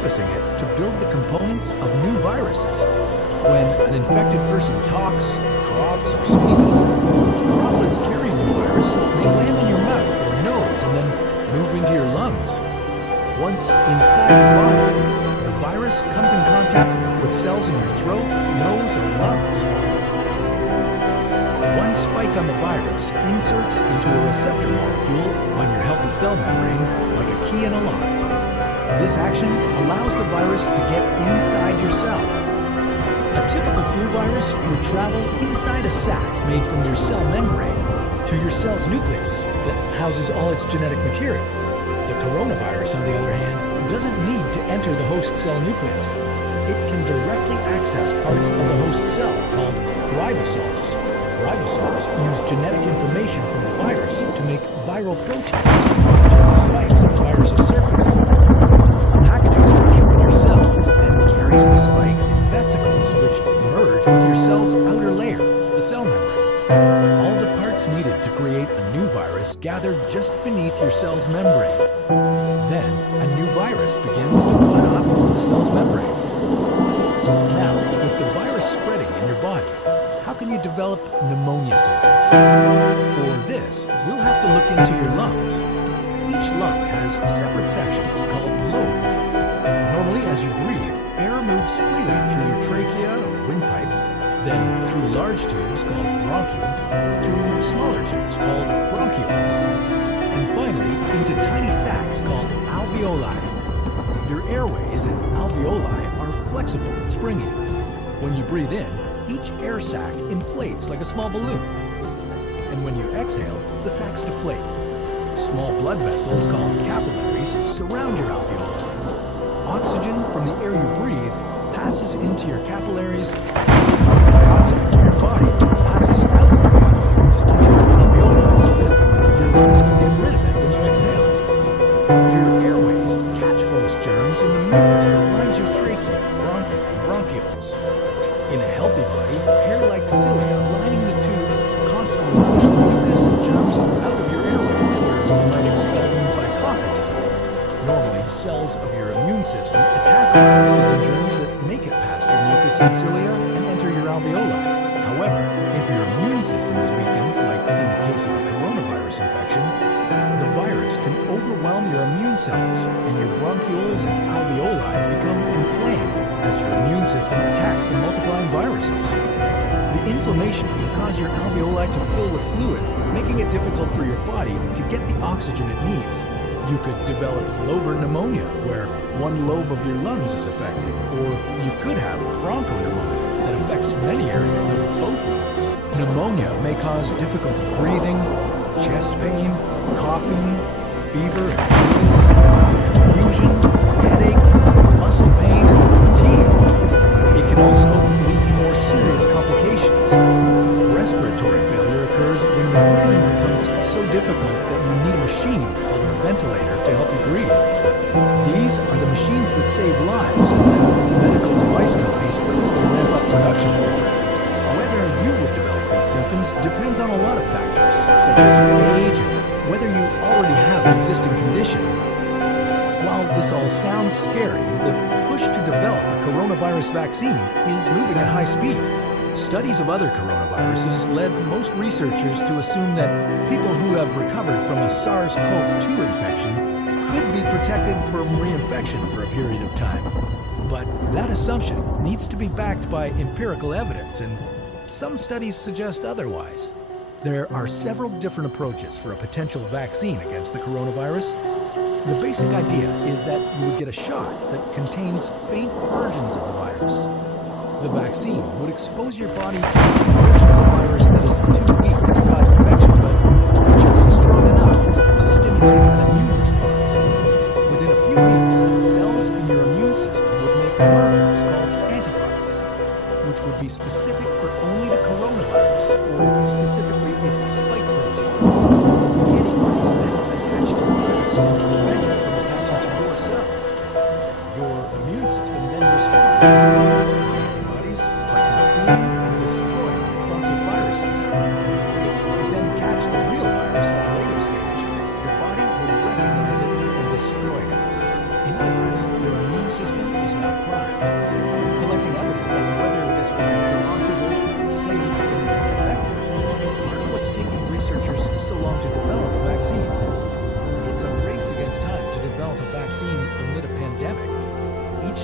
repurposing it to build the components of new viruses. When an infected person talks, coughs, or sneezes, droplets carrying the virus may land in your mouth or nose and then move into your lungs. Once inside your body, the virus comes in contact with cells in your throat, nose, or lungs. One spike on the virus inserts into a receptor molecule on your healthy cell membrane like a key in a lock. This action allows the virus to get inside your cell. A typical flu virus would travel inside a sac made from your cell membrane to your cell's nucleus that houses all its genetic material. The coronavirus, on the other hand, doesn't need to enter the host cell nucleus. It can directly access parts of the host cell called ribosomes. Ribosomes use genetic information from the virus to make viral proteins, such as the spikes on the virus's surface. A packaging structure in your cell then carries the spikes in vesicles, which merge with your cell's outer layer, the cell membrane. All the parts needed to create a new virus gathered just beneath your cell's membrane. Then, a new virus begins to bud off from the cell's membrane. Now, with the virus spreading in your body, how can you develop pneumonia symptoms? For this, we'll have to look into your lungs. Each lung has separate sections called lobes. Normally, as you breathe, air moves freely through your trachea or windpipe, then through large tubes called bronchi, through smaller tubes called bronchioles, and finally into tiny sacs called alveoli. Your airways and alveoli are flexible and springy. When you breathe in, each air sac inflates like a small balloon. And when you exhale, the sacs deflate. Small blood vessels called capillaries surround your alveoli. Oxygen from the air you breathe passes into your capillaries, and carbon dioxide from your body passes out of your capillaries into your alveoli so that your lungs can get rid of it when you exhale. Your airways catch most germs in the mucus that lines your trachea, bronchi, and bronchioles. In a healthy body, hair-like cilia lining the tubes constantly push the mucus and germs out of your airways, where you might expel them by coughing. Normally, cells of your immune system attack viruses and germs that make it past your mucus and cilia and enter your alveoli. However, if your immune system is weakened, like in the case of a coronavirus infection, the virus can overwhelm your immune cells, and your bronchioles and alveoli become inflamed as your immune system attacks the multiplying viruses. The inflammation can cause your alveoli to fill with fluid, making it difficult for your body to get the oxygen it needs. You could develop lobar pneumonia, where one lobe of your lungs is affected, or you could have bronchopneumonia that affects many areas of both lungs. Pneumonia may cause difficulty breathing, chest pain, coughing, fever and chills, confusion, headache, muscle pain, and fatigue. It can also lead to more serious complications. Respiratory failure occurs when your breathing becomes so difficult that you need a machine called a ventilator to help you breathe. These are the machines that save lives and that medical device companies quickly ramp up production for. Whether you would develop these symptoms depends on a lot of factors, such as your age and whether you already have an existing condition. While this all sounds scary, the push to develop a coronavirus vaccine is moving at high speed. Studies of other coronaviruses led most researchers to assume that people who have recovered from a SARS-CoV-2 infection could be protected from reinfection for a period of time. But that assumption needs to be backed by empirical evidence, and some studies suggest otherwise. There are several different approaches for a potential vaccine against the coronavirus. The basic idea is that you would get a shot that contains faint versions of the virus. The vaccine would expose your body to a version of the virus that is too weak to cause infection, but just strong enough to stimulate an immune response. Within a few weeks, cells in your immune system would make markers called antibodies, which would be specific for only the coronavirus, or specifically its spike protein. Antibodies then attach to the virus and prevent it from attaching to your cells. Your immune system then responds to and destroying the clumps of viruses. If you then catch the real virus at a later stage, your body would recognize it and destroy it. In other words, your immune system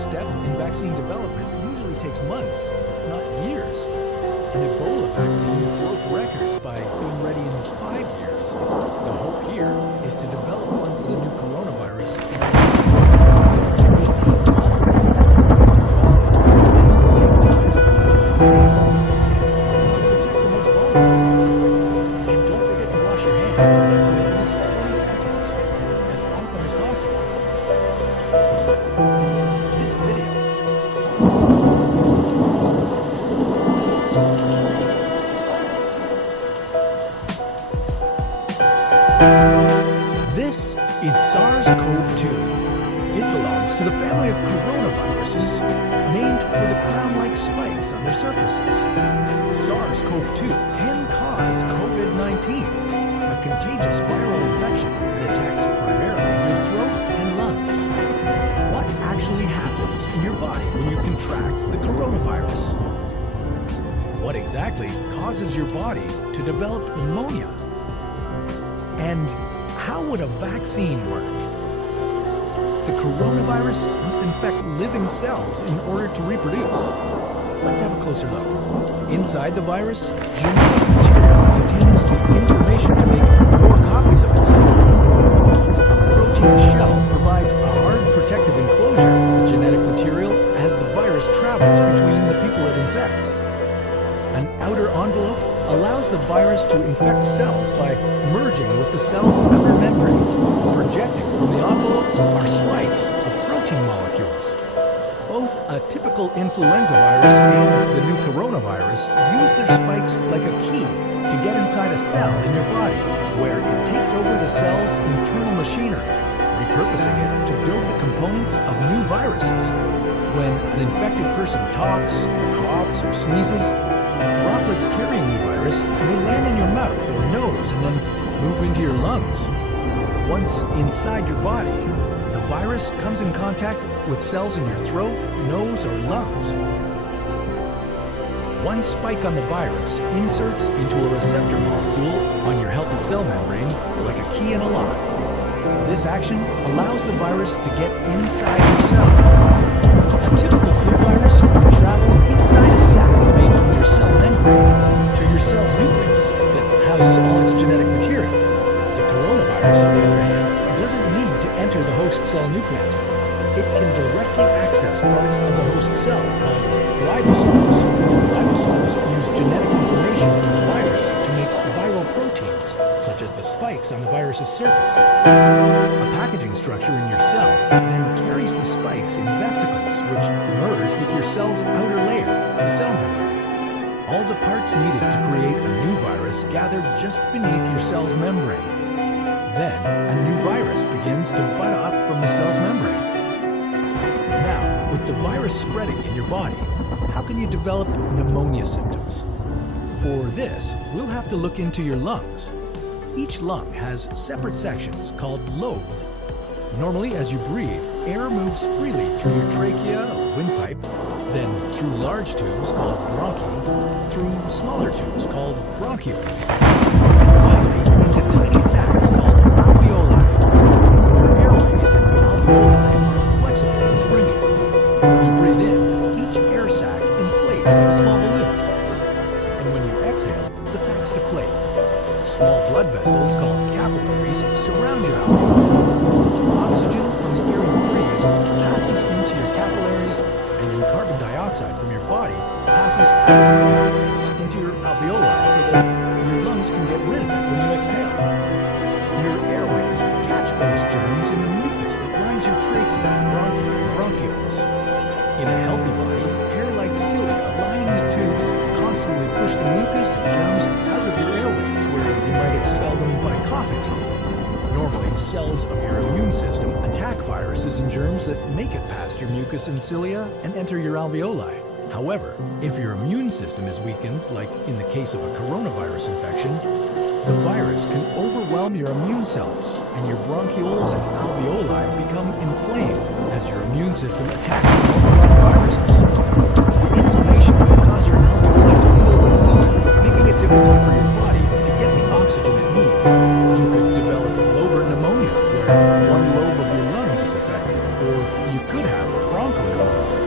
step in vaccine development usually takes months, if not years. An Ebola vaccine broke records by being ready in 5 years. The hope here is to develop one for the new coronavirus in 18 months. Well, this will take time. Stay home if you can to protect the most vulnerable. And don't forget to wash your hands for at least 20 seconds, as often as possible. This video This is SARS-CoV-2. It belongs to the family of coronaviruses named for the crown-like spikes on their surfaces. SARS-CoV-2 can cause COVID-19, a contagious viral infection that attacks primarily your throat and lungs. What actually happens in your body when you contract the coronavirus? What exactly causes your body to develop pneumonia? And how would a vaccine work? The coronavirus must infect living cells in order to reproduce. Let's have a closer look. Inside the virus, genetic material contains the information to make more copies of itself. A protein shell provides a hard protective enclosure for the genetic material as the virus travels between the people it infects. An outer envelope allows the virus to infect cells by merging with the cell's outer membrane. Projecting from the envelope are spikes of protein molecules. Both a typical influenza virus and the new coronavirus use their spikes like a key to get inside a cell in your body, where it takes over the cell's internal machinery, repurposing it to build the components of new viruses. When an infected person talks, coughs, or sneezes, droplets carrying the virus may land in your mouth or nose and then move into your lungs. Once inside your body, the virus comes in contact with cells in your throat, nose, or lungs. One spike on the virus inserts into a receptor molecule on your healthy cell membrane like a key in a lock. This action allows the virus to get inside your cell. A typical flu virus would travel inside a sac made from your cell membrane to your cell's nucleus that houses all its genetic material. The coronavirus, on the other hand, doesn't need to enter the host cell nucleus. It can directly access parts of the host cell called ribosomes. Ribosomes use genetic information from the virus to make viral proteins, such as the spikes on the virus's surface. A packaging structure in your cell then carries the spikes in vesicles, which merge with your cell's outer layer, the cell membrane. All the parts needed to create a new virus gather just beneath your cell's membrane. Then, a new virus begins to bud off from the cell's membrane. Now, with the virus spreading in your body, how can you develop pneumonia symptoms? For this, we'll have to look into your lungs. Each lung has separate sections called lobes. Normally, as you breathe, air moves freely through your trachea or windpipe, then through large tubes called bronchi, through smaller tubes called bronchioles, and finally into tiny sacs called alveoli. Your airways and alveoli are flexible and springy. When you breathe in, each air sac inflates like a small balloon. And when you exhale, the sacs deflate. Small blood vessels called capillaries surround your alveoli. Oxygen from the air you breathe passes into your capillaries, and then carbon dioxide from your body passes out of your capillaries into your alveoli so that your lungs can get rid of it when you exhale. Your airways catch those germs in the mucus that lines your trachea, bronchi, and bronchioles. In a healthy body, hair-like cilia lining the tubes constantly push the mucus and germs out of your airways, where you might expel them by coughing. Normally, cells of your immune system attack viruses and germs that make it past your mucus and cilia and enter your alveoli. However, if your immune system is weakened, like in the case of a coronavirus infection, the virus can overwhelm your immune cells, and your bronchioles and alveoli become inflamed as your immune system attacks multiplying viruses. The inflammation can cause your alveoli to fill with fluid, making it difficult for your body to get the oxygen it needs. You could develop lobar pneumonia, where one lobe of your lungs is affected, or you could have bronchopneumonia,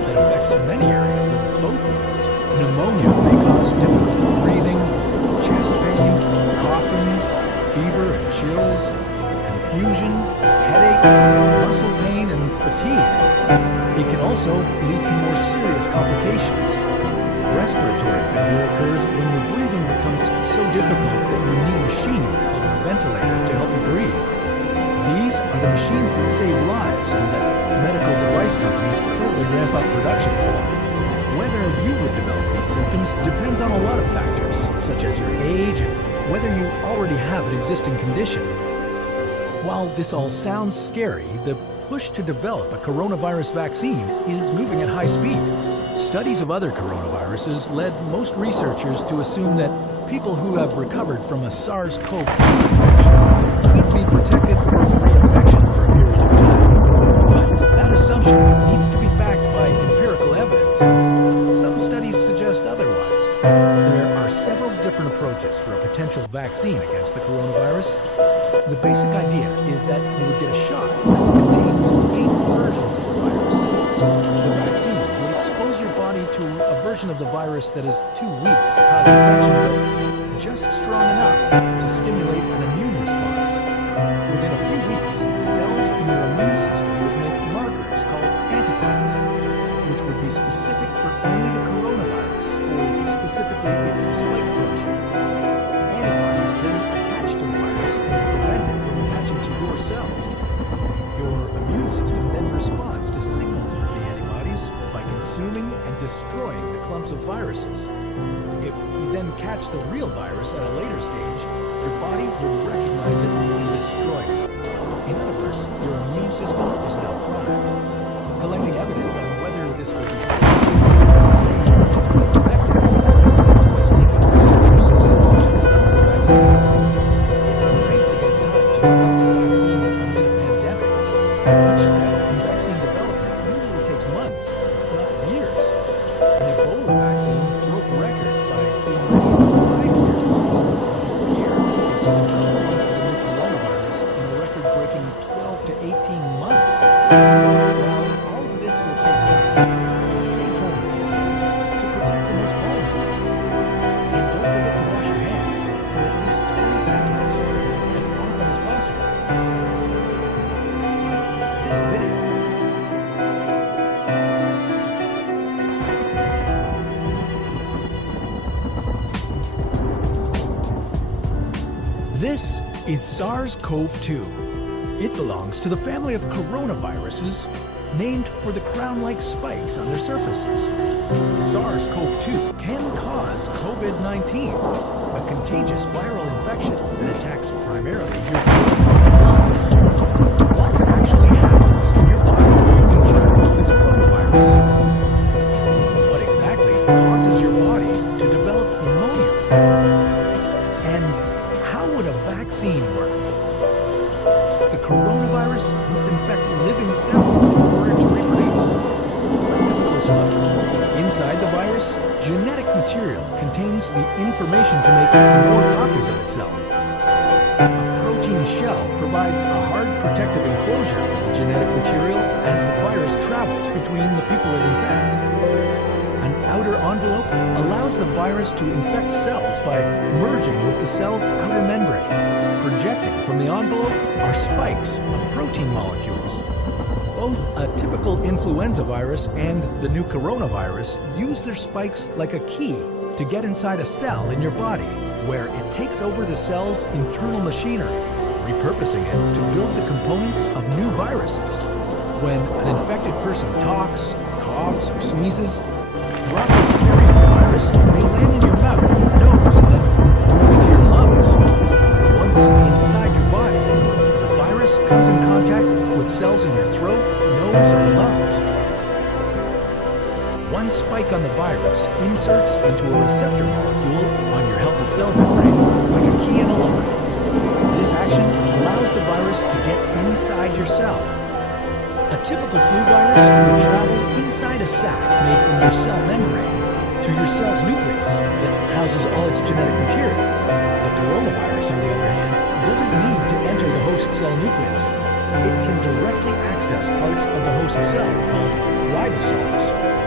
that affects many areas of both lungs. Pneumonia may cause difficulty breathing, chest pain, coughing, fever and chills, confusion, headache, muscle pain, and fatigue. It can also lead to more serious complications. Respiratory failure occurs when your breathing becomes so difficult that you need a machine called a ventilator to help you breathe. These are the machines that save lives and that medical device companies currently ramp up production for. Whether you would develop these symptoms depends on a lot of factors, such as your age and whether you already have an existing condition. While this all sounds scary, the push to develop a coronavirus vaccine is moving at high speed. Studies of other coronaviruses led most researchers to assume that people who have recovered from a SARS-CoV-2 infection could be protected from reinfection for a period of time. But that assumption needs to be backed by empirical evidence, and some studies suggest otherwise. There are several different approaches for a potential vaccine against the coronavirus. The basic idea is that you would get a shot that contains 8 versions of the virus. The vaccine would expose your body to a version of the virus that is too weak to cause infection, but just strong enough to stimulate an immune response. Within a few weeks, cells in your immune system would make markers called antibodies, which would be specific for only the coronavirus, or specifically its spike protein. Antibodies then attach to the virus and prevent it from attaching to your cells. Your immune system then responds to signals from the antibodies by consuming and destroying the clumps of viruses. If you then catch the real virus at a later stage, your body will recognize it and destroy it. In other words, your immune system is now primed. Collecting evidence on whether this will be safe and effective is what's taking researchers so long to develop a vaccine. It's a race against time to develop a vaccine amid a pandemic. Each step in vaccine development usually takes months, if not years. An Ebola vaccine broke records by being ready in 5 years. The whole year is to develop one for the new coronavirus in a record-breaking 12 to 18 months. While all of this will take time, stay home if you can to protect the most vulnerable. And don't forget to wash your hands for at least 20 seconds, as often as possible. This video This is SARS-CoV-2. It belongs to the family of coronaviruses named for the crown-like spikes on their surfaces. SARS-CoV-2 can cause COVID-19, a contagious viral infection that attacks primarily your throat and lungs. What actually happens in your body when you contract the coronavirus? What exactly causes your body to develop pneumonia? And how would a vaccine work? The coronavirus must infect living cells in order to reproduce. Let's have a closer look. Inside the virus, genetic material contains the information to make more copies of itself. A protein shell provides a hard protective enclosure for the genetic material as the virus travels between the people it infects. An outer envelope allows the virus to infect cells by merging with the cell's outer membrane. Projecting from the envelope are spikes of protein molecules. Both a typical influenza virus and the new coronavirus use their spikes like a key to get inside a cell in your body, where it takes over the cell's internal machinery, repurposing it to build the components of new viruses. When an infected person talks, coughs, or sneezes, droplets carrying the virus may land in your mouth or nose and then move into your lungs. Once inside your body, the virus comes in contact with cells in your throat, nose, or lungs. One spike on the virus inserts into a receptor molecule on your healthy cell membrane like a key in a lock. This action allows the virus to get inside your cell. A typical flu virus would travel inside a sac made from your cell membrane to your cell's nucleus that houses all its genetic material. The coronavirus, on the other hand, doesn't need to enter the host cell nucleus. It can directly access parts of the host cell called ribosomes.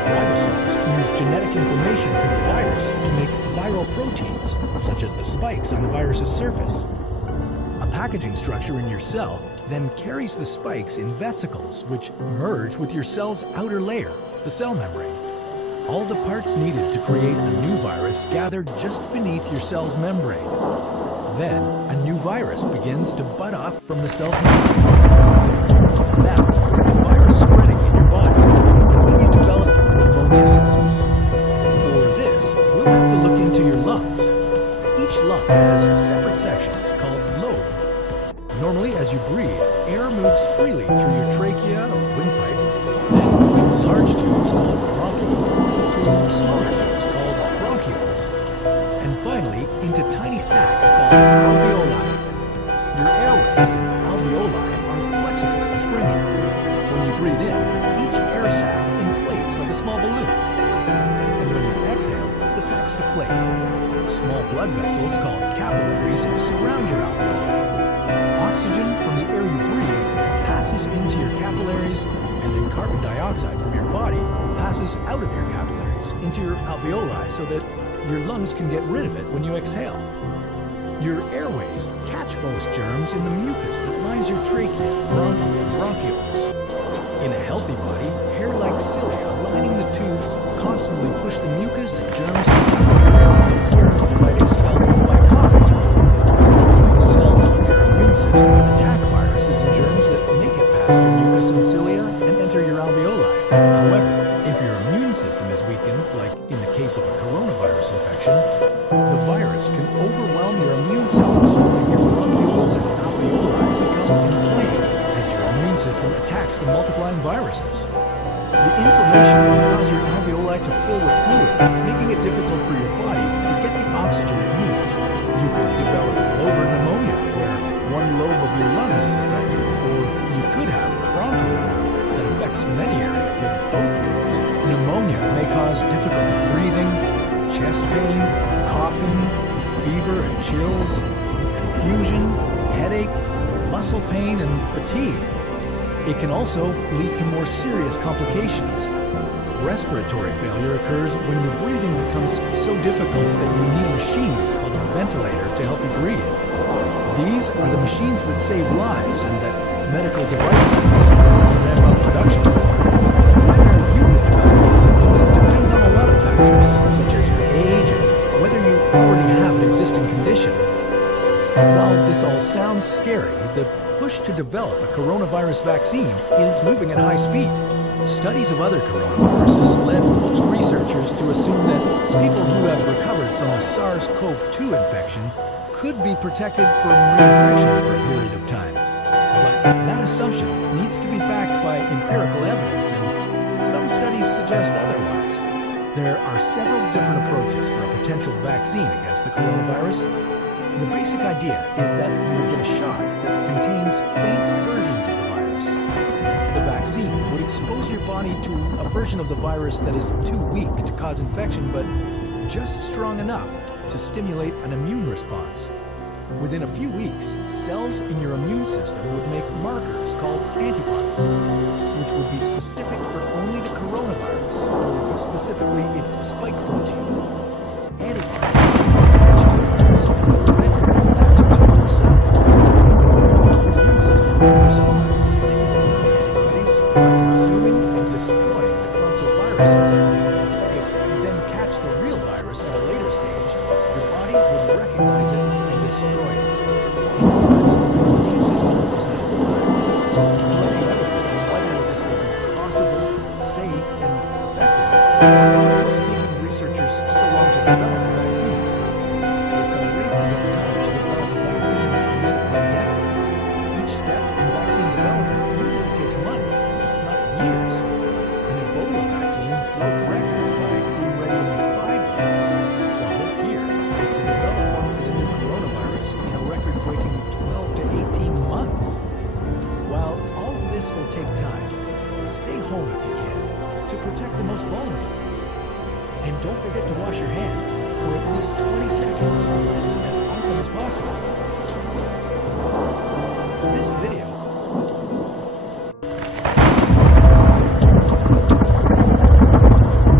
Ribosomes use genetic information from the virus to make viral proteins, such as the spikes on the virus's surface. A packaging structure in your cell then carries the spikes in vesicles, which merge with your cell's outer layer, the cell membrane. All the parts needed to create a new virus gathered just beneath your cell's membrane. Then, a new virus begins to bud off from the cell's membrane. Now, with the virus spreading in your body, how can you develop pneumonia symptoms? For this, we'll have to look into your lungs. Each lung has separate sections called lobes. Normally, as you breathe, air moves freely through your trachea or windpipe, then through large tubes called bronchi, through smaller tubes called bronchioles, and finally into tiny sacs called alveoli. Your airways and alveoli are flexible and springy. When you breathe in, each air sac inflates like a small balloon. And when you exhale, the sacs deflate. Small blood vessels called capillaries surround your alveoli. Oxygen from the air you breathe passes into your capillaries, and then carbon dioxide from your body passes out of your capillaries into your alveoli so that your lungs can get rid of it when you exhale. Your airways catch most germs in the mucus that lines your trachea, bronchi, and bronchioles. In a healthy body, hair-like cilia lining the tubes constantly push the mucus and germs out of your airways, where you might expel them by coughing. Cells of your immune system attack viruses and germs that make it past your mucus and cilia and enter your alveoli. However, if your immune system is weakened, like in the case of a coronavirus infection, the virus can overwhelm your immune cells, and your bronchioles and alveoli become inflamed as your immune system attacks the multiplying viruses. The inflammation can cause your alveoli to fill with fluid, making it difficult for your body to get the oxygen it needs. You could develop lobar pneumonia, where one lobe of your lungs is affected, or you could have bronchopneumonia that affects many areas of both lungs. Pneumonia may cause difficulty breathing, chest pain, coughing, fever and chills, confusion, headache, muscle pain, and fatigue. It can also lead to more serious complications. Respiratory failure occurs when your breathing becomes so difficult that you need a machine called a ventilator to help you breathe. These are the machines that save lives and that medical device companies ramp up production for. Whether you would develop these symptoms depends on a lot of factors, such as your age and whether you already have an existing condition. While this all sounds scary, the push to develop a coronavirus vaccine is moving at high speed. Studies of other coronaviruses led most researchers to assume that people who have recovered from a SARS-CoV-2 infection could be protected from reinfection for a period of time. But that assumption needs to be backed by empirical evidence, and some studies suggest otherwise. There are several different approaches for a potential vaccine against the coronavirus. The basic idea is that you would get a shot that contains faint versions of the virus. The vaccine would expose your body to a version of the virus that is too weak to cause infection, but just strong enough to stimulate an immune response. Within a few weeks, cells in your immune system would make markers called antibodies, which would be specific for only the coronavirus, or specifically its spike protein. Antibodies don't forget to wash your hands for at least 20 seconds, as often as possible. This video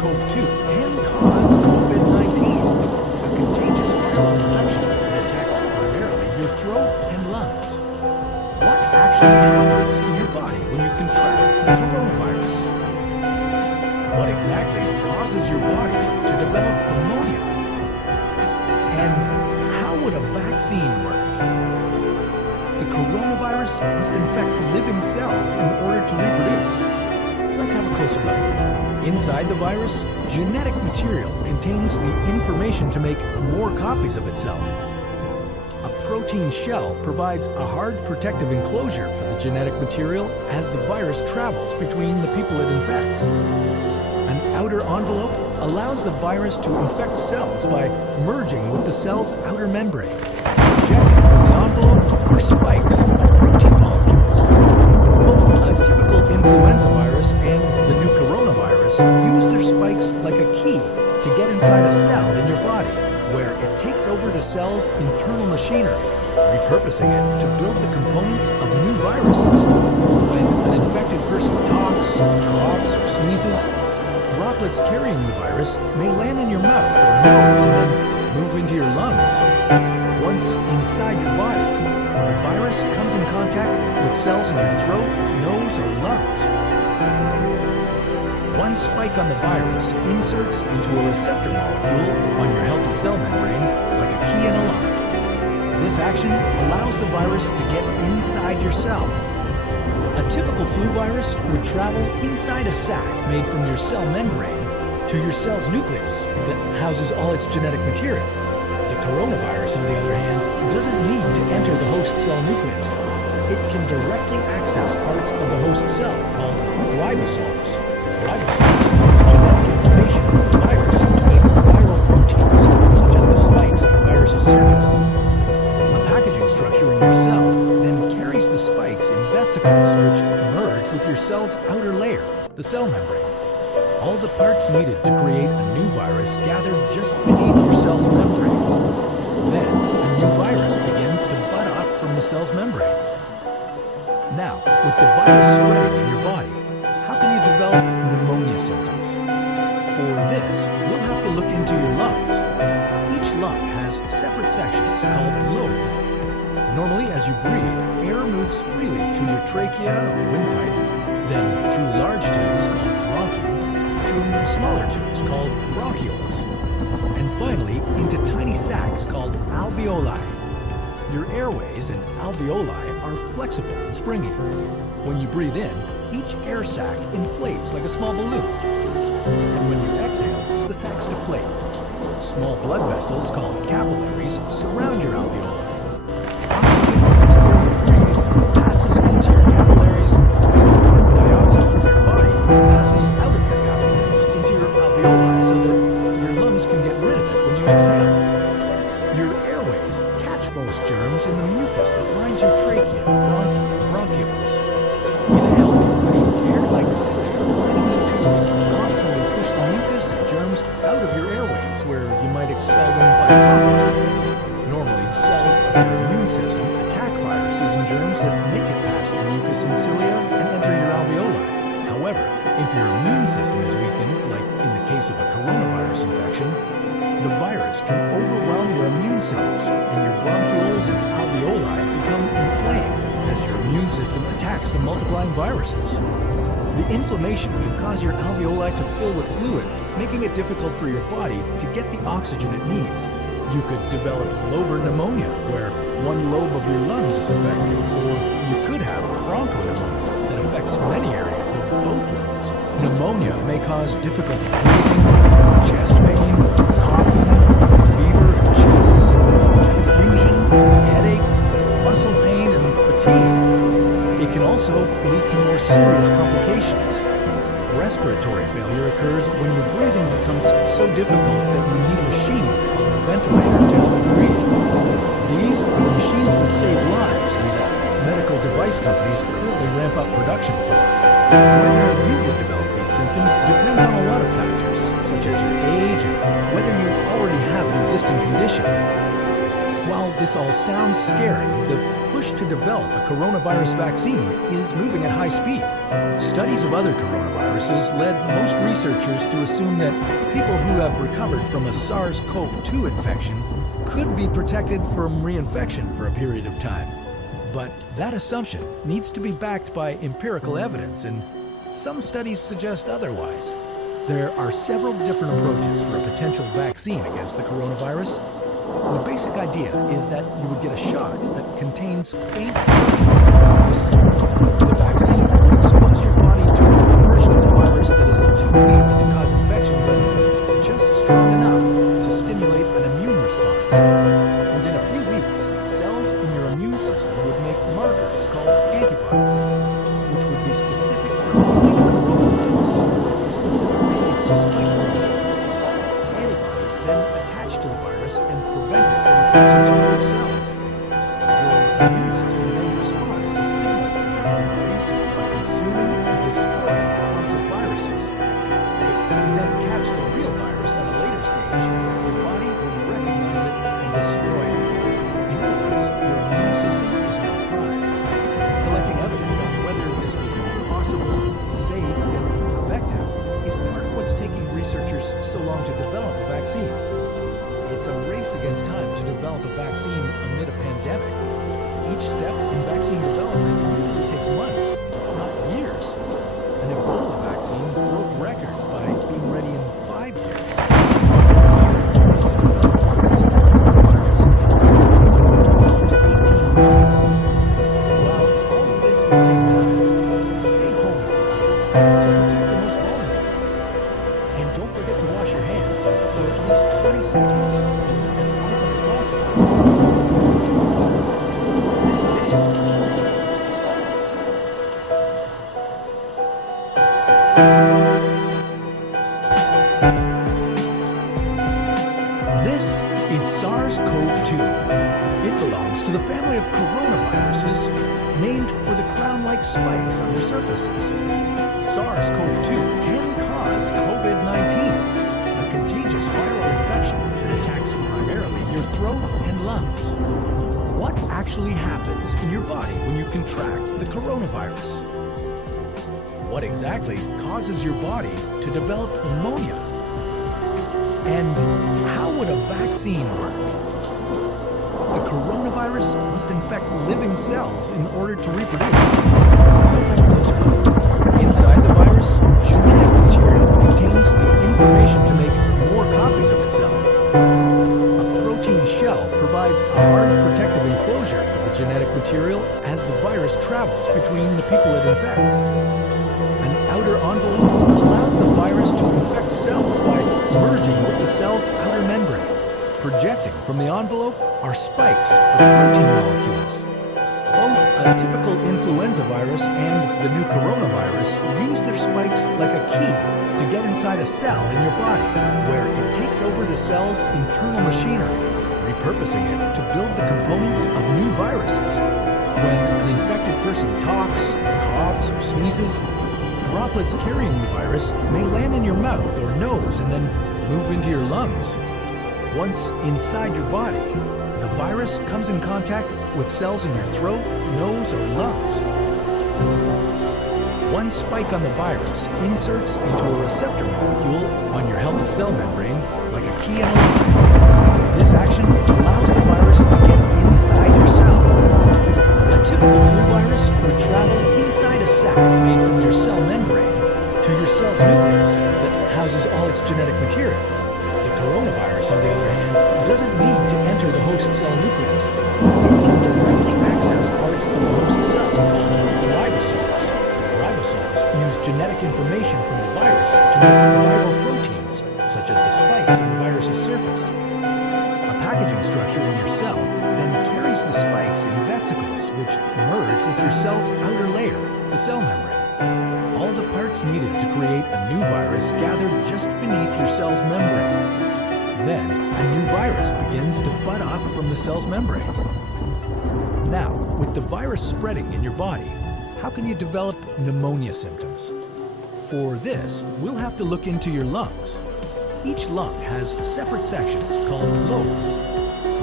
recove-2 can cause COVID-19, a contagious viral infection that attacks primarily your throat and lungs. What actually happens in your body when you contract the coronavirus? What exactly causes your body to develop pneumonia? And how would a vaccine work? The coronavirus must infect living cells in order to reproduce. Let's have a closer look. Inside the virus, genetic material contains the information to make more copies of itself. A protein shell provides a hard protective enclosure for the genetic material as the virus travels between the people it infects. An outer envelope allows the virus to infect cells by merging with the cell's outer membrane. Projecting from the envelope are spikes of protein molecules. Both a typical influenza virus and the new coronavirus use their spikes like a key to get inside a cell in your body, where it takes over the cell's internal machinery, repurposing it to build the components of new viruses. When an infected person talks, coughs, or sneezes, droplets carrying the virus may land in your mouth or nose and then move into your lungs. Once inside your body, the virus comes in contact with cells in your throat, nose, or lungs. One spike on the virus inserts into a receptor molecule on your healthy cell membrane like a key in a lock. This action allows the virus to get inside your cell. A typical flu virus would travel inside a sac made from your cell membrane to your cell's nucleus that houses all its genetic material. The coronavirus, on the other hand, doesn't need to enter the host cell nucleus. It can directly access parts of the host cell called ribosomes. Ribosomes use genetic information from the virus to make viral proteins, such as the spikes on a virus's surface. A packaging structure in your cell then carries the spikes in vesicles which merge with your cell's outer layer, the cell membrane. All the parts needed to create a new virus gathered just beneath your cell's membrane. Then, a new virus begins to bud off from the cell's membrane. Now, with the virus spreading in your body, how can you develop pneumonia symptoms? For this, you'll have to look into your lungs. Each lung has separate sections called lobes. Normally, as you breathe, air moves freely through your trachea or windpipe, then through large tubes called bronchi, through smaller tubes called bronchioles, and finally into tiny sacs called alveoli. Your airways and alveoli are flexible and springy. When you breathe in, each air sac inflates like a small balloon. And when you exhale, the sacs deflate. Small blood vessels called capillaries surround your alveoli. Oxygen from the air you breathe passes into your capillaries, and carbon dioxide from your body passes out of your capillaries into your alveoli so that your lungs can get rid of it when you exhale. Your airways catch most germs in the mucus that lines your trachea, bronchi, and bronchioles. In a healthy body, air like cilia lining the tubes constantly push the mucus and germs out of your airways, where you might expel them by coughing. Normally, cells of your immune system attack viruses and germs that make it past your mucus and cilia and enter your alveoli. However, if your immune system is weakened, like in the case of a coronavirus infection, the virus can overwhelm your immune cells, and your bronchioles and alveoli become inflamed as your immune system attacks the multiplying viruses. The inflammation can cause your alveoli to fill with fluid, making it difficult for your body to get the oxygen it needs. You could develop lobar pneumonia, where one lobe of your lungs is affected, or you could have bronchopneumonia that affects many areas of both lungs. Pneumonia may cause difficulty breathing, chest pain, coughing, fever and chills, confusion, headache, muscle pain, and fatigue. It can also lead to more serious complications. Respiratory failure occurs when your breathing becomes so difficult that you need a machine called a ventilator to help you breathe. These are the machines that save lives and that medical device companies currently ramp up production for. Whether you would develop these symptoms depends on a lot of factors, such as your age and whether you already have an existing condition. While this all sounds scary, the push to develop a coronavirus vaccine is moving at high speed. Studies of other coronaviruses led most researchers to assume that people who have recovered from a SARS-CoV-2 infection could be protected from reinfection for a period of time. But that assumption needs to be backed by empirical evidence, and some studies suggest otherwise. There are several different approaches for a potential vaccine against the coronavirus. The basic idea is that you would get a shot that contains faint versions of the virus. The vaccine would expose your body to a version of the virus that is too weak to cause infection, but just strong enough to stimulate an immune response. Within a few weeks, cells in your immune system would make markers called antibodies, which would be specific for only the coronavirus, specifically its spike protein. Antibodies then attach to the virus and prevent it from attaching to your cells. Your immune system then responds to signals from the antibodies by consuming and destroying the clumps of viruses. If you then catch the real virus at a later stage, your body will recognize it and destroy it. In other words, your immune system is now primed. Collecting evidence on whether this will be possible, safe, and effective is part of what's taking researchers so long to develop a vaccine. It's a race against time to develop a vaccine amid a pandemic. Each step in vaccine development usually takes months, if not years. An Ebola vaccine broke records by being ready in 5 years. Coronavirus in 12 to 18 months. While all of this will take time, stay home if you can to protect the most vulnerable. And don't forget to wash your hands for at least 20 seconds, as often as possible. This video. This is SARS-CoV-2. It belongs to the family of coronaviruses named for the crown-like spikes on their surfaces. SARS-CoV-2 can cause COVID-19, a contagious viral infection that attacks primarily your throat and lungs. What actually happens in your body when you contract the coronavirus? What exactly causes your body to develop pneumonia? And how would a vaccine work? The coronavirus must infect living cells in order to reproduce. Let's have a closer look. Inside the virus, genetic material contains the information to make more copies of itself. A protein shell provides a hard protective enclosure for the genetic material as the virus travels between the people it infects. An outer envelope allows the virus to infect cells by merging with the cell's outer membrane. Projecting from the envelope are spikes of protein molecules. Both a typical influenza virus and the new coronavirus use their spikes like a key to get inside a cell in your body, where it takes over the cell's internal machinery, repurposing it to build the components of new viruses. When an infected person talks, coughs, or sneezes, droplets carrying the virus may land in your mouth or nose and then move into your lungs. Once inside your body, the virus comes in contact with cells in your throat, nose, or lungs. One spike on the virus inserts into a receptor molecule on your healthy cell membrane like a key in a lock. This action allows the virus to get inside your cell. A typical flu virus would travel inside a sac made from your cell membrane to your cell's nucleus that houses all its genetic material. The coronavirus, on the other hand, doesn't need to enter the host cell nucleus. It can directly access parts of the host cell called ribosomes. Ribosomes use genetic information from the virus to make viral proteins, such as the spikes on the virus's surface. A packaging structure in your cell then carries the spikes in vesicles, which merge with your cell's outer layer, the cell membrane. All the parts needed to create a new virus gathered just beneath your cell's membrane. Then, a new virus begins to bud off from the cell's membrane. Now, with the virus spreading in your body, how can you develop pneumonia symptoms? For this, we'll have to look into your lungs. Each lung has separate sections called lobes.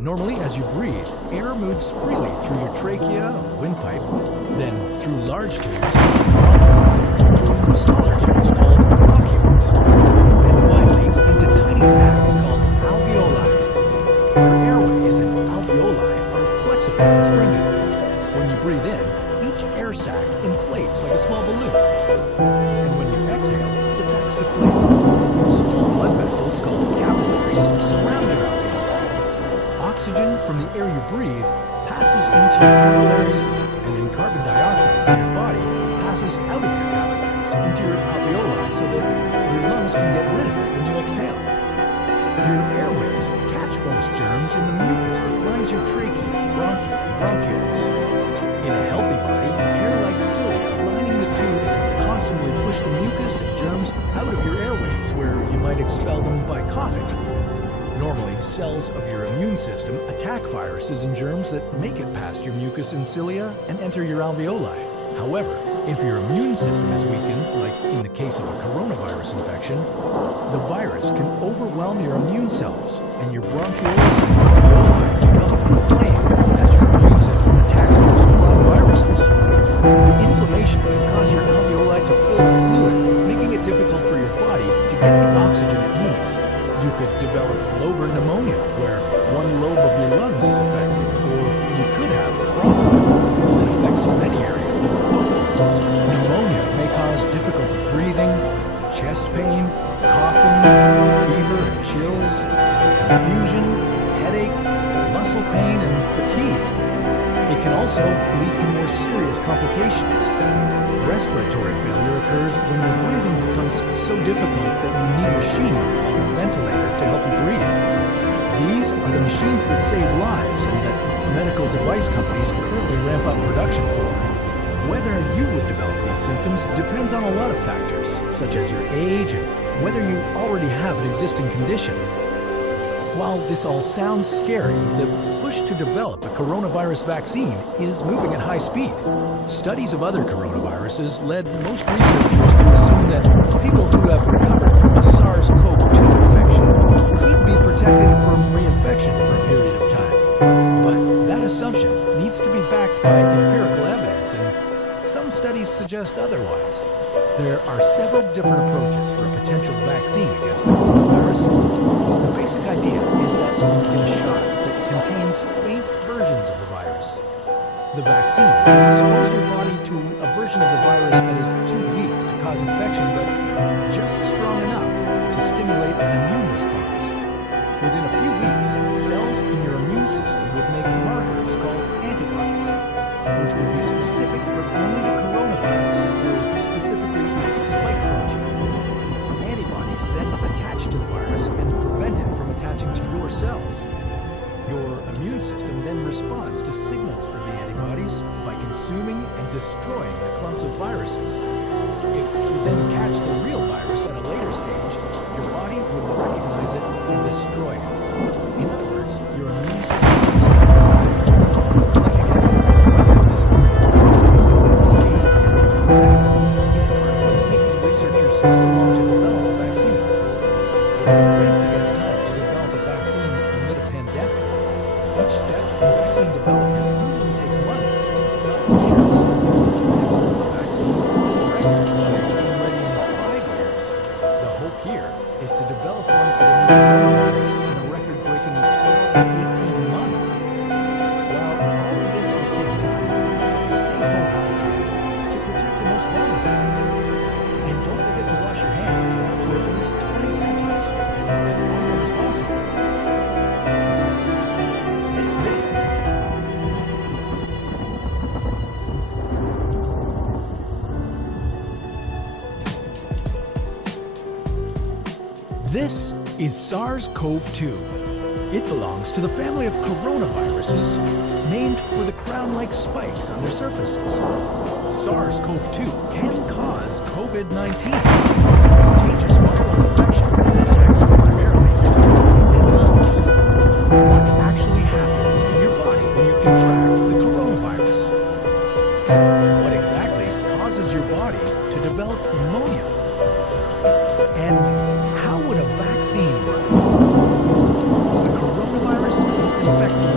Normally, as you breathe, air moves freely through your trachea or windpipe, then through large tubes, through smaller tubes called bronchioles, and finally into tiny sacs called alveoli. Your airways and alveoli are flexible and springy. When you breathe in, each air sac inflates like a small balloon. And when you exhale, the sacs deflate. Small blood vessels called capillaries surround your alveoli. Oxygen from the air you breathe passes into your capillaries, and then carbon dioxide from your body passes out of your capillaries into your alveoli so that your lungs can get rid of it when you exhale. Your airways catch most germs in the mucus that lines your trachea, bronchi, and bronchioles. In a healthy body, hair-like cilia lining the tubes constantly push the mucus and germs out of your airways, where you might expel them by coughing. Normally, cells of your immune system attack viruses and germs that make it past your mucus and cilia and enter your alveoli. However, if your immune system is weakened, like in the case of a coronavirus infection, the virus can overwhelm your immune cells, and your bronchioles and alveoli become inflamed as your immune system attacks the multiplying viruses. The inflammation can cause your alveoli to fill with fluid, making it difficult for your body to get the oxygen it needs. You could develop lobar pneumonia, where one lobe of your lungs is affected, or you could have chronic pneumonia that affects many areas of both lungs. Pneumonia may cause difficulty breathing, chest pain, coughing, fever and chills, confusion, headache, muscle pain, and fatigue. It can also lead to more serious complications. Respiratory failure occurs when your breathing becomes so difficult that you need a machine called a ventilator to help you breathe. These are the machines that save lives and that medical device companies currently ramp up production for. Whether you would develop these symptoms depends on a lot of factors, such as your age and whether you already have an existing condition. While this all sounds scary, the push to develop a coronavirus vaccine is moving at high speed. Studies of other coronaviruses led most researchers to assume that people who have recovered from a SARS-CoV-2 infection could be protected from reinfection for a period of time. But that assumption needs to be backed by empirical evidence, and some studies suggest otherwise. There are several different approaches for a potential vaccine against the coronavirus. The basic idea is that you get a shot that contains faint versions of the virus. The vaccine will expose your body to a version of the virus that is too weak to cause infection, but just strong enough to stimulate an immune response. Within a few weeks, cells in your immune system would make markers called antibodies, which would be specific for only the coronavirus, or specifically its spike protein. Antibodies then attach to the virus and prevent it from attaching to your cells. Your immune system then responds to signals from the antibodies by consuming and destroying the clumps of viruses. If you then catch the real virus at a later stage, your body will recognize it and destroy it. In other words, your immune system is collecting evidence of whether this is possible, safe, and effective is part of what's taking researchers so long to develop a vaccine. It's a race against time to develop a vaccine amid a pandemic. Each step in vaccine development usually takes months, if not years. And a vaccine records are being ready in 5 years. The hope here is to develop one for the new coronavirus in a record-breaking 12 to 18 months. While all of this will take time, stay home if you can to protect the most vulnerable. And don't forget to wash your hands for at least 20 seconds, and as often as possible. This video This is SARS-CoV-2. It belongs to the family of coronaviruses named for the crown-like spikes on their surfaces. SARS-CoV-2 can cause COVID-19, a contagious viral infection that attacks primarily your throat and lungs. What actually happens in your body when you contract the coronavirus? What exactly causes your body to develop pneumonia? And how would a vaccine work? The coronavirus must infect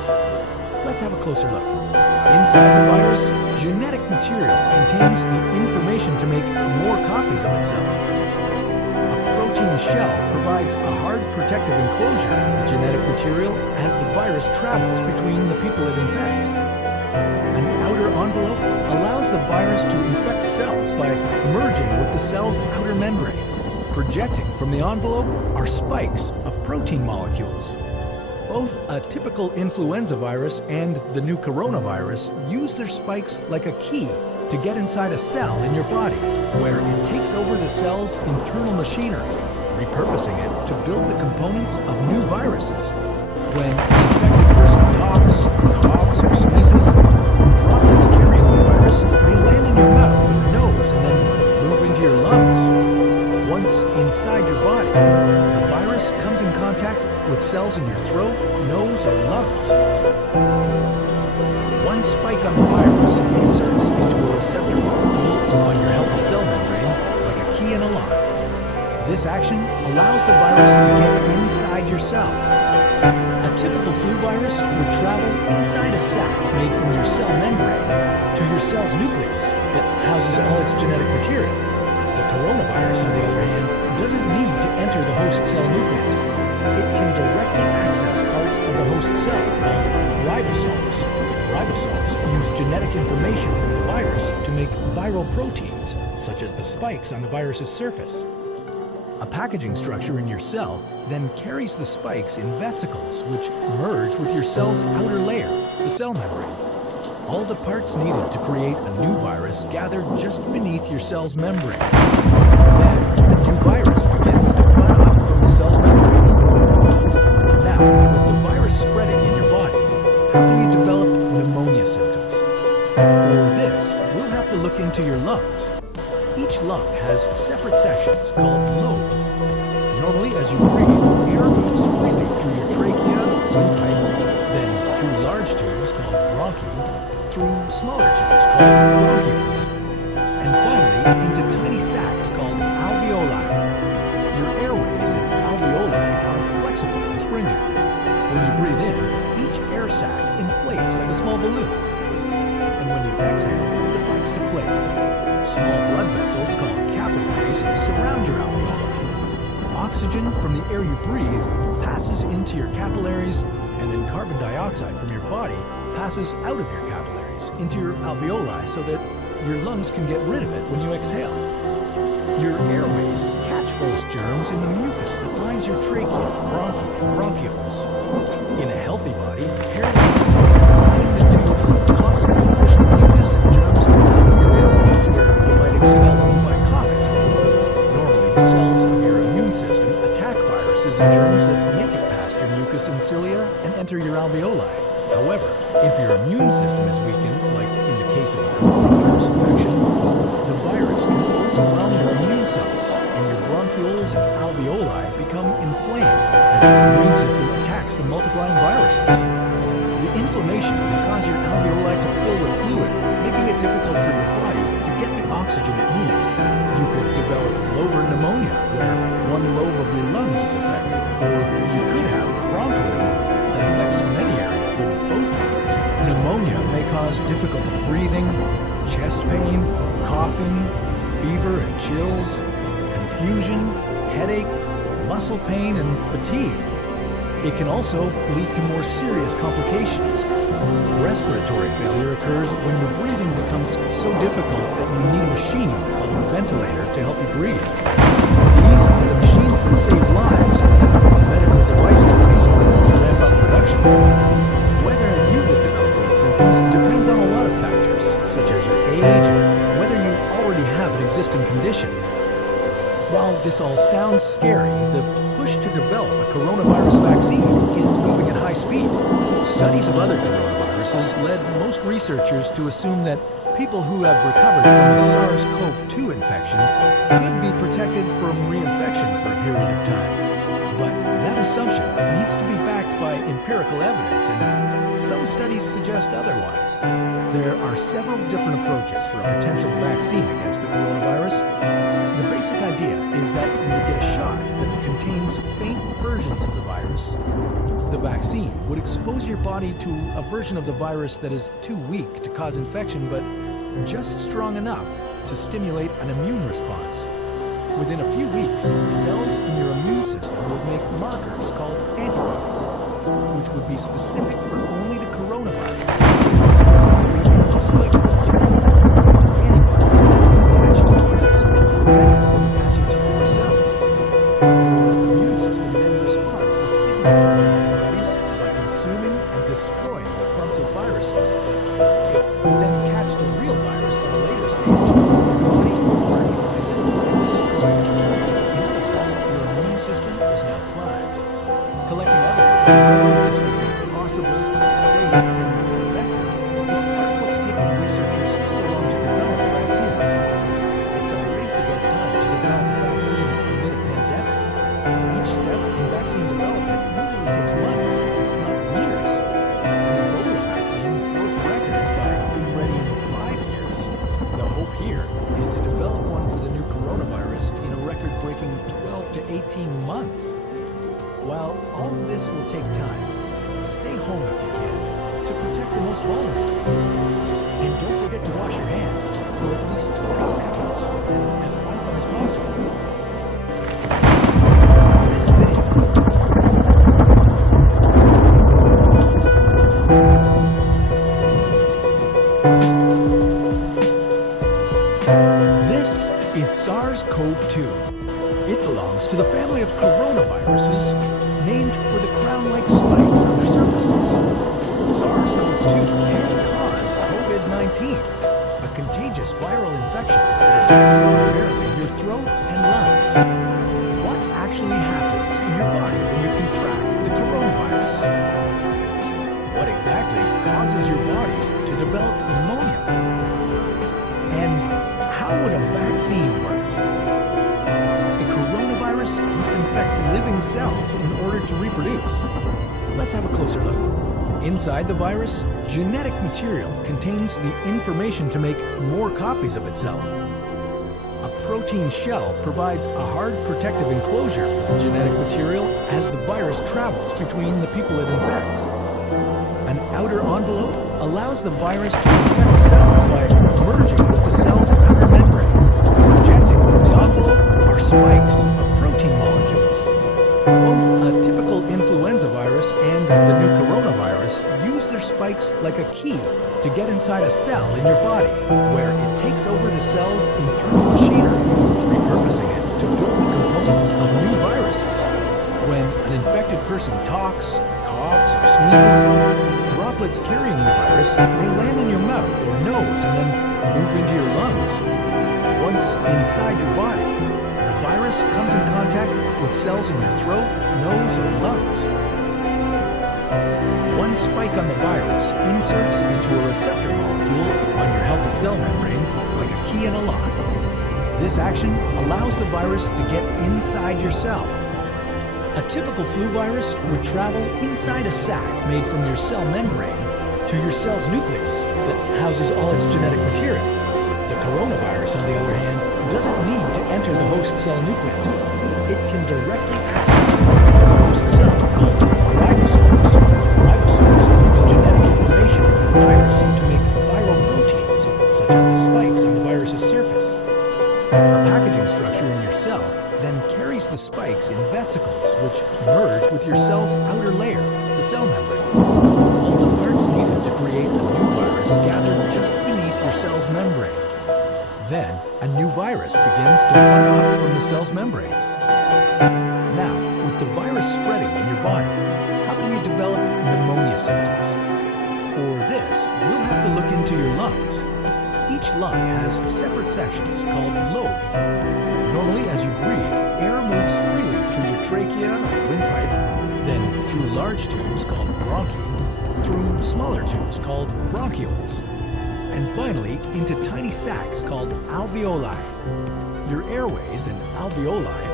virus. Let's have a closer look. Inside the virus, genetic material contains the information to make more copies of itself. A protein shell provides a hard protective enclosure for the genetic material as the virus travels between the people it infects. An outer envelope allows the virus to infect cells by merging with the cell's outer membrane. Projecting from the envelope are spikes of protein molecules. Both a typical influenza virus and the new coronavirus use their spikes like a key to get inside a cell in your body, where it takes over the cell's internal machinery, repurposing it to build the components of new viruses. When an infected person talks, coughs, or sneezes, droplets carrying the virus may land in your mouth and nose and then move into your lungs. Once inside your body, the virus comes in contact with cells in your throat, nose, or lungs. One spike on the virus inserts into a receptor molecule on your healthy cell membrane like a key in a lock. This action allows the virus to get inside your cell. A typical flu virus would travel inside a sac made from your cell membrane to your cell's nucleus that houses all its genetic material. The coronavirus, on the other hand, doesn't need to enter the host cell nucleus. It can directly access parts of the host cell called ribosomes. Ribosomes use genetic information from the virus to make viral proteins, such as the spikes on the virus's surface. A packaging structure in your cell then carries the spikes in vesicles, which merge with your cell's outer layer, the cell membrane. All the parts needed to create a new virus gather just beneath your cell's membrane. Then, a new virus begins to bud off from the cell's membrane. Now, with the virus spreading in your body, how can you develop pneumonia symptoms? For this, we'll have to look into your lungs. Each lung has separate sections called lobes. Normally, as you breathe, air moves freely through your trachea, windpipe, then through large tubes called bronchi, through smaller tubes called bronchioles, and finally into tiny sacs called alveoli. Your airways and alveoli are flexible and springy. When you breathe in, each air sac inflates like a small balloon. And when you exhale, the sacs deflate. Small blood vessels called capillaries surround your alveoli. Oxygen from the air you breathe passes into your capillaries, and then carbon dioxide from your body passes out of your capillaries into your alveoli so that your lungs can get rid of it when you exhale. Your airways catch those germs in the mucus that lines your trachea, bronchi, and bronchioles. In a healthy body, air leaks lining the tubes constantly push the mucus and germs out of your airways where you might expel them by coughing. Normally, cells of your immune system attack viruses and germs that make it past your mucus and cilia and enter your alveoli. However, if your immune system is weakened, like in the case of a coronavirus infection, the virus can overwhelm your immune cells, and your bronchioles and alveoli become inflamed as your immune system attacks the multiplying viruses. The inflammation can cause your alveoli to fill with fluid, making it difficult for your body to get the oxygen it needs. You could develop lobar pneumonia, where one lobe of your lungs is affected, or you could have bronchopneumonia that affects many areas of both lungs. Pneumonia may cause difficulty breathing, chest pain, coughing, fever and chills, confusion, headache, muscle pain, and fatigue. It can also lead to more serious complications. Respiratory failure occurs when your breathing becomes so difficult that you need a machine called a ventilator to help you breathe. These are the machines that save lives and that medical device companies quickly ramp up production for. Whether you would develop these symptoms depends on a lot of factors, such as your age and whether you already have an existing condition. While this all sounds scary, the push to develop a coronavirus vaccine is moving at high speed. Studies of other coronaviruses led most researchers to assume that people who have recovered from the SARS-CoV-2 infection could be protected from reinfection for a period of time. But that assumption needs to be backed by empirical evidence, and some studies suggest otherwise. There are several different approaches for a potential vaccine against the coronavirus. The basic idea is that you would get a shot that contains faint versions of the virus. The vaccine would expose your body to a version of the virus that is too weak to cause infection, but just strong enough to stimulate an immune response. Within a few weeks, cells in your immune system would make markers called antibodies, which would be specific for only the coronavirus, specifically its spike protein. Antibodies that attach to the virus prevent it from attaching to your cells. Your immune system then responds to signals from the antibodies by consuming and destroying the clumps of viruses. If you then catch the real virus at a later stage, your body will recognize it and destroy it. In other words, your immune system is now primed. Collecting evidence of whether this would be possible, safe, and effective is part of what's taken researchers so long to develop a vaccine. It's a race against time to develop a vaccine amid a pandemic. Each step in vaccine development usually takes months, if not years. The Ebola vaccine broke records by being ready in 5 years. The hope here is to develop one for the new coronavirus in a record-breaking 12 to 18 months. While all of this will take time, stay home if you can to protect the most vulnerable. And don't forget to wash your hands for at least 20 seconds and as often as possible. This video This is SARS-CoV-2. It belongs to the family of coronaviruses named for the crown-like spikes on their surfaces. SARS-CoV-2 can cause COVID-19, a contagious viral infection that attacks primarily your throat and lungs. What actually happens in your body when you contract the coronavirus? What exactly causes your body to develop pneumonia? And how would a vaccine work? Coronavirus must infect living cells in order to reproduce. Let's have a closer look. Inside the virus, genetic material contains the information to make more copies of itself. A protein shell provides a hard protective enclosure for the genetic material as the virus travels between the people it infects. An outer envelope allows the virus to infect cells by merging with the cell's outer membrane. Projecting from the envelope are spikes of protein molecules. Both a typical influenza virus and the new coronavirus use their spikes like a key to get inside a cell in your body, where it takes over the cell's internal machinery, repurposing it to build the components of new viruses. When an infected person talks, coughs, or sneezes, droplets carrying the virus may land in your mouth or nose and then move into your lungs. Once inside your body, the virus comes in contact with cells in your throat, nose, or lungs. One spike on the virus inserts into a receptor molecule on your healthy cell membrane like a key in a lock. This action allows the virus to get inside your cell. A typical flu virus would travel inside a sac made from your cell membrane to your cell's nucleus that houses all its genetic material. The coronavirus, on the other hand, doesn't need to enter the host cell nucleus. It can directly access parts of the host cell called ribosomes. Ribosomes use genetic information of the virus to make viral proteins, such as the spikes on the virus's surface. A packaging structure in your cell then carries the spikes in vesicles, which merge with your cell's outer layer, the cell membrane. All the parts needed to create a new virus gathered just beneath your cell's membrane. Then, a new virus begins to bud off from the cell's membrane. Now, with the virus spreading in your body, how can you develop pneumonia symptoms? For this, we'll have to look into your lungs. Each lung has separate sections called lobes. Normally, as you breathe, air moves freely through your trachea or windpipe, then through large tubes called bronchi, through smaller tubes called bronchioles, and finally into tiny sacs called alveoli. Your airways and alveoli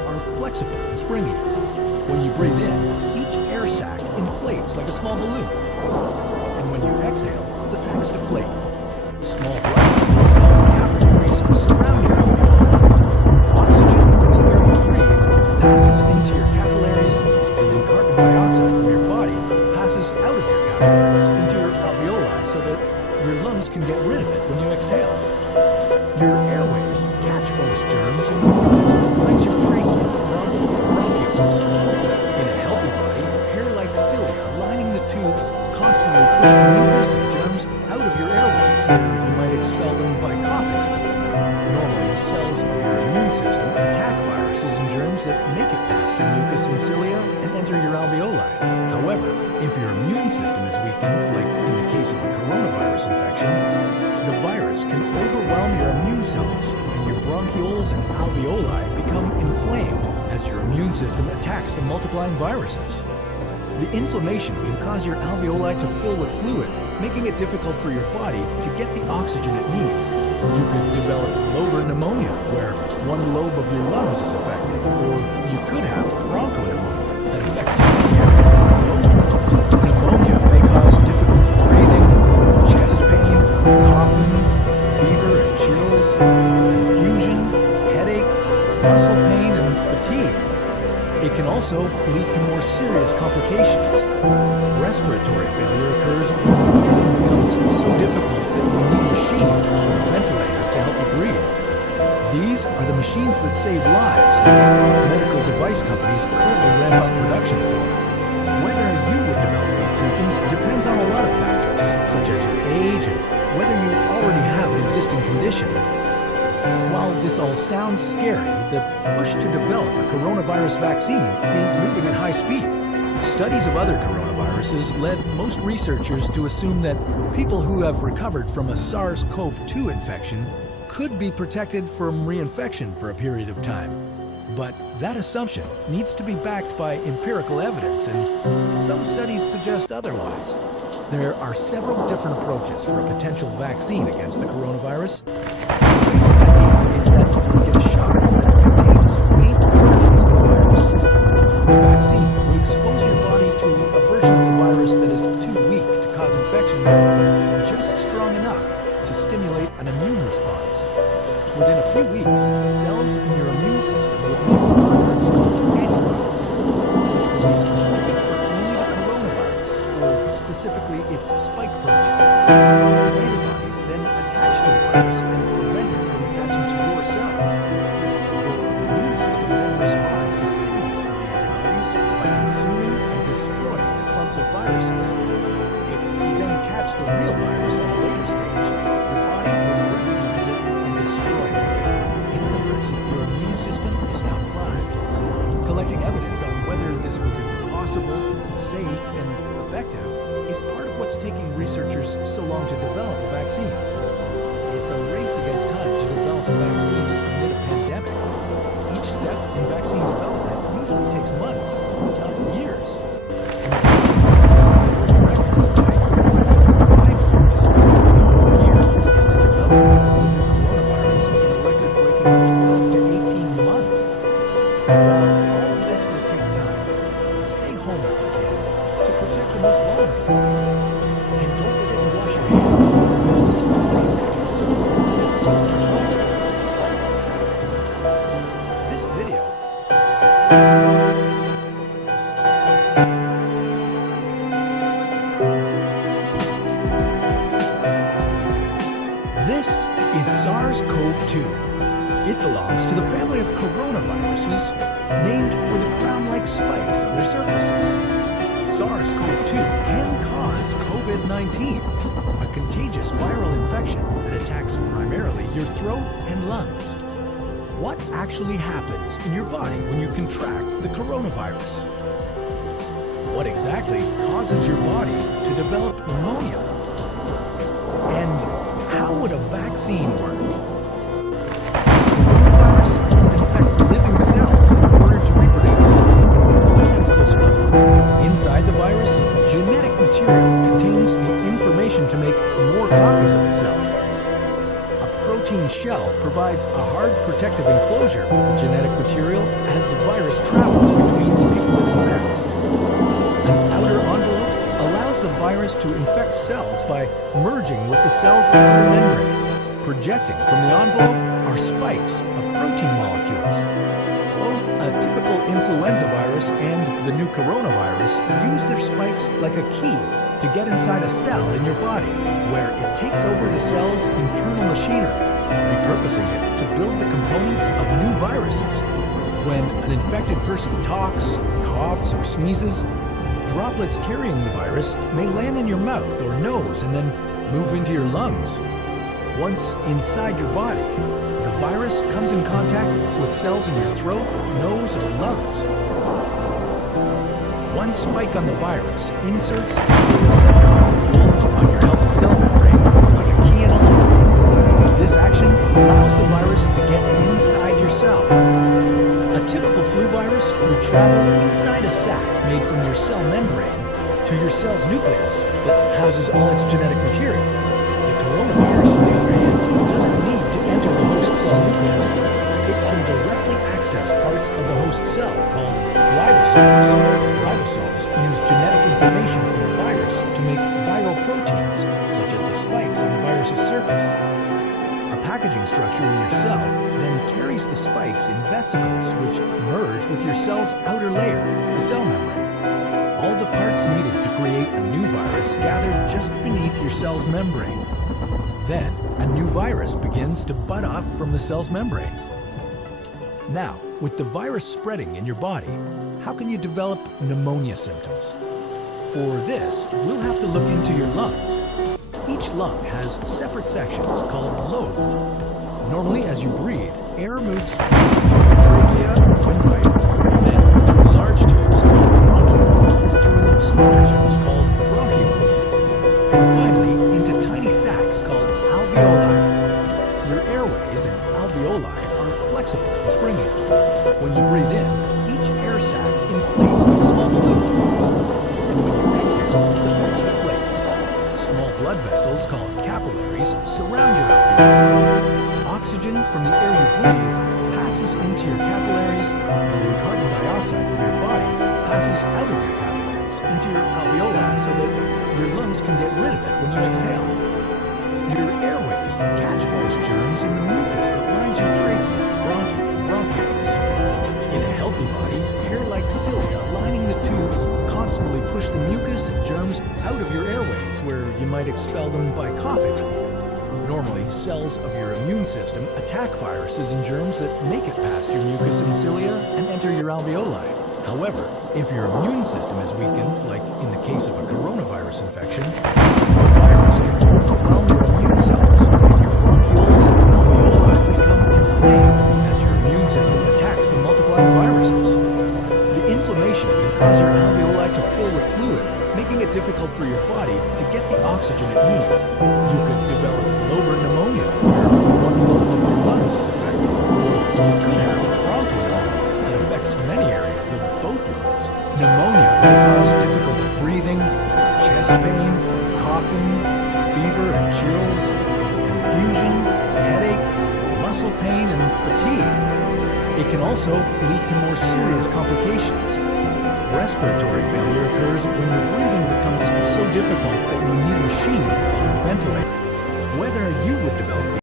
are flexible and springy. When you breathe in, each air sac inflates like a small balloon. And when you exhale, the sacs deflate. Small blood vessels called capillaries surround your alveoli. Oxygen from the air you breathe passes into your capillaries, and then carbon dioxide from your body passes out of your capillaries into your alveoli so that your lungs can get rid of it when you exhale. Your airways catch most germs in the mucus that lines your trachea, bronchi, and bronchioles. In a healthy body, hair-like cilia lining the tubes constantly push the mucus and germs out of your airways. You might expel them by coughing. Normally, cells of your immune system attack viruses and germs that make it past your mucus and cilia and enter your alveoli. However, if your immune system is weakened, like in the case of a coronavirus infection, the virus can overwhelm your immune cells, and your bronchioles and alveoli become inflamed as your immune system attacks the multiplying viruses. The inflammation can cause your alveoli to fill with fluid, making it difficult for your body to get the oxygen it needs. You could develop lobar pneumonia, where one lobe of your lungs is affected, or you could have bronchopneumonia that affects many areas of both lungs. Pneumonia may cause difficulty breathing, chest pain, coughing, fever and chills, confusion, headache, muscle pain, and fatigue. It can also lead to more serious complications. Respiratory failure occurs when the breathing becomes so difficult that you need a machine called a ventilator to help you breathe. These are the machines that save lives and that medical device companies currently ramp up production for. Whether you would develop these symptoms depends on a lot of factors, such as your age and whether you already have an existing condition. While this all sounds scary, the push to develop a coronavirus vaccine is moving at high speed. Studies of other coronaviruses led most researchers to assume that people who have recovered from a SARS-CoV-2 infection could be protected from reinfection for a period of time. But that assumption needs to be backed by empirical evidence, and some studies suggest otherwise. There are several different approaches for a potential vaccine against the coronavirus. The basic idea is that you get a shot that contains faint versions of the virus. The vaccine would expose your body to a version of the virus that is too weak to cause infection, but just strong enough to stimulate an immune response. Within a few weeks, cells in your immune system would make markers called antibodies, which will be specific for only the coronavirus, or specifically its spike protein. The antibodies then attach to the virus and prevent it from attaching to your cells. The immune system then responds to signals from the antibodies by consuming and destroying the clumps of viruses. If you then catch the real virus at a later stage, your body will recognize it and destroy it. In other words, your immune system is now primed. Collecting evidence on whether this will be possible, safe, and effective is part of what's taking researchers so long to develop a vaccine. It's a race against time to develop a vaccine amid a pandemic. Each step in vaccine development usually takes months, if not years. And records by already 5 years. The whole year is to develop a vaccine for coronavirus in a record-breaking 12 to 18 months. While all of this will take time, stay home if you can to protect the most vulnerable. And don't forget to wash your hands for just 30 seconds as often as possible. This video This is SARS-CoV-2. It belongs to the family of coronaviruses named for the crown-like spikes on their surfaces. SARS-CoV-2 can cause COVID-19, a contagious viral infection that attacks primarily your throat and lungs. What actually happens in your body when you contract the coronavirus? What exactly causes your body to develop pneumonia? And how would a vaccine work? The coronavirus must infect living cells in order to reproduce. Let's have a closer look. Inside the virus, genetic material contains the information to make more copies of itself. A protein shell provides a hard protective protective enclosure for the genetic material as the virus travels between the people it infects. An outer envelope allows the virus to infect cells by merging with the cell's outer membrane. Projecting from the envelope are spikes of protein molecules. Both a typical influenza virus and the new coronavirus use their spikes like a key to get inside a cell in your body, where it takes over the cell's internal machinery, repurposing it to build the components of new viruses. When an infected person talks, coughs, or sneezes, droplets carrying the virus may land in your mouth or nose and then move into your lungs. Once inside your body, the virus comes in contact with cells in your throat, nose, or lungs. One spike on the virus inserts into a receptor molecule on your healthy cell membrane like a key in a lock. This action allows the virus to get inside your cell. A typical flu virus would travel inside a sac made from your cell membrane to your cell's nucleus that houses all its genetic material. The coronavirus, on the other hand, doesn't need to enter the host cell nucleus. It can directly access parts of the host cell called ribosomes. Ribosomes use genetic information from the virus to make viral proteins, such as the spikes on the virus's surface. A packaging structure in your cell then carries the spikes in vesicles which merge with your cell's outer layer, the cell membrane. All the parts needed to create a new virus gather just beneath your cell's membrane. Then, a new virus begins to bud off from the cell's membrane. Now, with the virus spreading in your body, how can you develop pneumonia symptoms? For this, we'll have to look into your lungs. Each lung has separate sections called lobes. Normally, as you breathe, air moves freely through the trachea or windpipe, then through large tubes called bronchioles, through smaller tubes called bronchioles, and finally into tiny sacs called alveoli. Your airways and alveoli are flexible and springy. When you breathe in, each air sac inflates like a small balloon. And when you exhale, the sacs deflate. Small blood vessels called capillaries surround your alveoli. Oxygen from the air you breathe passes into your capillaries, and then carbon dioxide from your body passes out of your capillaries into your alveoli so that your lungs can get rid of it when you exhale. Your airways catch most germs in the mucus that lines your trachea, bronchi, and bronchioles. In a healthy body, hair like cilia lining the tubes constantly push the mucus and germs out of your airways, where you might expel them by coughing. Normally, cells of your immune system attack viruses and germs that make it past your mucus and cilia and enter your alveoli. However, if your immune system is weakened, like in the case of a coronavirus infection, the virus can overwhelm your immune cells, and your bronchioles and alveoli become inflamed as your immune system attacks the multiplying viruses. The inflammation can cause your alveoli to fill with fluid, making it difficult for your body to get the oxygen it needs. You could develop lobar pneumonia, where one lobe of your lungs is affected. You could have bronchopneumonia that affects many areas of both lungs. Pneumonia may cause difficulty breathing, chest pain, coughing, fever and chills, confusion, headache, muscle pain, and fatigue. It can also lead to more serious complications. Respiratory failure occurs when your breathing becomes so difficult that you need a machine called a ventilator. Whether you would develop